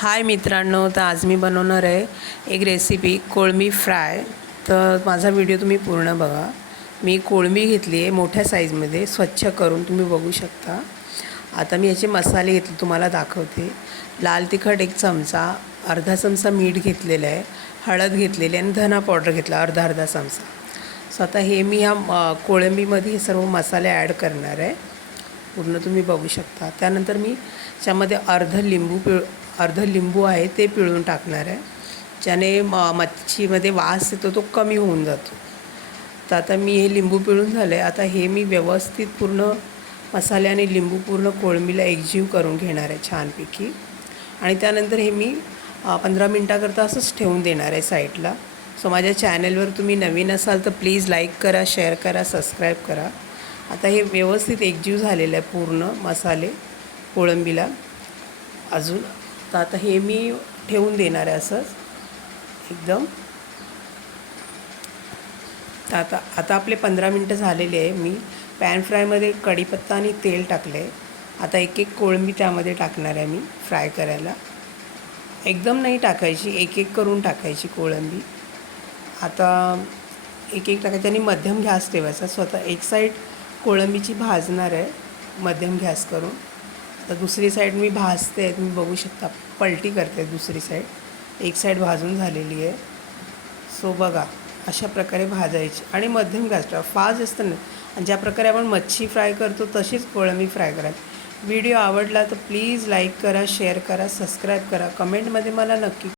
हाय मित्रांनो तर आज मी बनवणार आहे एक रेसिपी कोळंबी फ्राय. तर माझा व्हिडिओ तुम्ही पूर्ण बघा. मी कोळंबी घेतली आहे मोठ्या साईजमध्ये स्वच्छ करून तुम्ही बघू शकता. आता मी याचे मसाले घेतले तुम्हाला दाखवते. लाल तिखट एक चमचा अर्धा चमचा मीठ घेतलेलं आहे हळद घेतलेली आहे आणि धना पावडर घेतला अर्धा अर्धा चमचा. सो आता हे मी ह्या कोळंबीमध्ये हे सर्व मसाले ॲड करणार आहे. पूर्ण तुम्ही बघू शकता. त्यानंतर मी त्यामध्ये अर्ध लिंबू पिळ अर्ध लिंबू आहे ते पिळून टाकणार आहे. ज्याने म मच्छीमध्ये वास येतो तो कमी होऊन जातो. तर आता मी हे लिंबू पिळून झालं आहे आता हे मी व्यवस्थित पूर्ण मसाले आणि लिंबू पूर्ण कोळंबीला एकजीव करून घेणार आहे छानपैकी. आणि त्यानंतर हे मी पंधरा मिनटाकरता असंच ठेवून देणार आहे साईडला. सो माझ्या चॅनलवर तुम्ही नवीन असाल तर प्लीज लाईक करा शेअर करा सबस्क्राईब करा. आता हे व्यवस्थित एकजीव झालेलं आहे पूर्ण मसाले कोळंबीला. अजून तर आता हे मी ठेवून देणार आहे असंच एकदम. तर आता आता आपले पंधरा मिनटं झालेले आहे. मी पॅन फ्रायमध्ये कढीपत्ता आणि तेल टाकलं आहे आता एक एक कोळंबी त्यामध्ये टाकणार आहे मी फ्राय करायला. एकदम नाही टाकायची एक एक करून टाकायची कोळंबी. आता एक एक टाकायची आणि मध्यम गॅस ठेवायचा. स्वतः एक साईड कोळंबीची भाजणार आहे. मध्यम गॅस करून. तर दुसरी साईड मी भाजते आहे तुम्ही बघू शकता पलटी करते दुसरी साईड. एक साईड भाजून झालेली आहे. सो बघा अशा प्रकारे भाजायची. आणि मध्यम गॅस फास्ट असतं ना आणि ज्या प्रकारे आपण मच्छी फ्राय करतो तशीच कोळंबी फ्राय करायची व्हिडिओ आवडला तर प्लीज लाईक करा शेअर करा सबस्क्राईब करा. कमेंटमध्ये मला नक्की